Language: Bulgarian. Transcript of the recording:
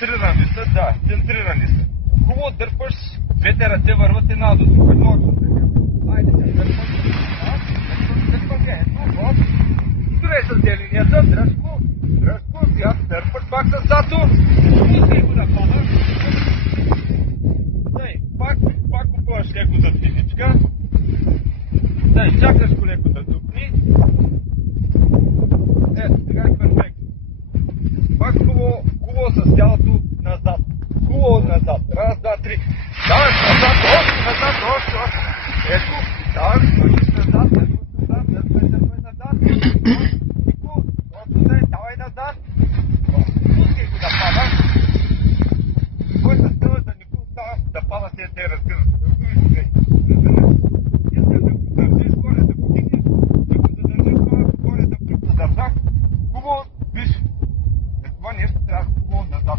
Центрирани са, да, центрирани са. Хубаво дърпаш, двете ръце върват една до друга. Точно така. Айде се, дърпаш, ето, спирай с делинията, дръжко, сега дърпаш пак с зато, пускай го да пада. Дай, пак купуваш леко за физичка. Дай, чакаш го леко да дупни. Ето, сега е перфектно. Пак хубаво с тялото назад. Хубаво назад. Раз, два, три. Даваш назад, още. Ето, даваш, вървиш назад, дърпай назад. Нико, давай назад. Пускай го да пада. Кой се стъва да Нико става да пада след те разгърна. Искаш да го държиш горе, да го дигнеш, да го задържиш горе, да го задържах. Хубаво, виж. Това нещо трябва хубаво назад.